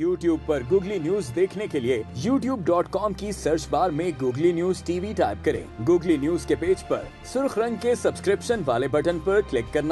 YouTube पर Googly news देखने के लिए youtube.com की सर्च बार में Googly न्यूज टीवी टाइप करें। Googly न्यूज के पेज पर सुर्ख रंग के सब्सक्रिप्शन वाले बटन पर क्लिक करना